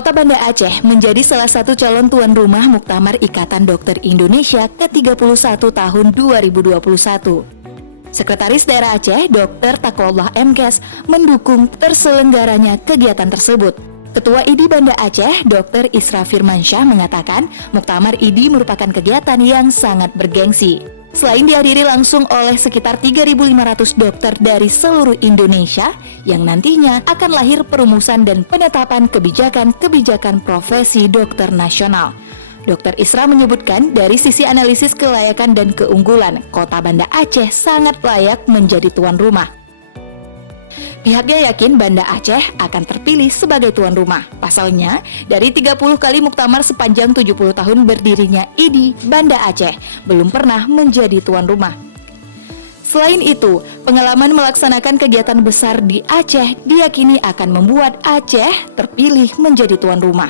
Kota Banda Aceh menjadi salah satu calon tuan rumah Muktamar Ikatan Dokter Indonesia ke-31 tahun 2021. Sekretaris Daerah Aceh, Dr. Taqwallah Mkes, mendukung terselenggaranya kegiatan tersebut. Ketua IDI Banda Aceh, Dr. Isra Firmansyah mengatakan, Muktamar IDI merupakan kegiatan yang sangat bergengsi. Selain dihadiri langsung oleh sekitar 3.500 dokter dari seluruh Indonesia, yang nantinya akan lahir perumusan dan penetapan kebijakan-kebijakan profesi dokter nasional. Dr. Isra menyebutkan dari sisi analisis kelayakan dan keunggulan, Kota Banda Aceh sangat layak menjadi tuan rumah. Pihaknya yakin Banda Aceh akan terpilih sebagai tuan rumah. Pasalnya, dari 30 kali muktamar sepanjang 70 tahun berdirinya IDI Banda Aceh, belum pernah menjadi tuan rumah. Selain itu, pengalaman melaksanakan kegiatan besar di Aceh diyakini akan membuat Aceh terpilih menjadi tuan rumah.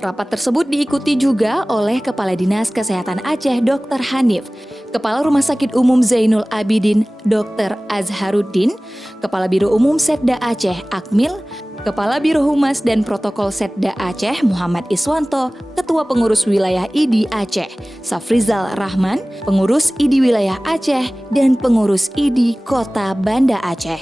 Rapat tersebut diikuti juga oleh Kepala Dinas Kesehatan Aceh Dr. Hanif, Kepala Rumah Sakit Umum Zainul Abidin Dr. Azharuddin, Kepala Biro Umum Setda Aceh Akmil, Kepala Biro Humas dan Protokol Setda Aceh Muhammad Iswanto, Ketua Pengurus Wilayah IDI Aceh Safrizal Rahman, Pengurus IDI Wilayah Aceh, dan Pengurus IDI Kota Banda Aceh.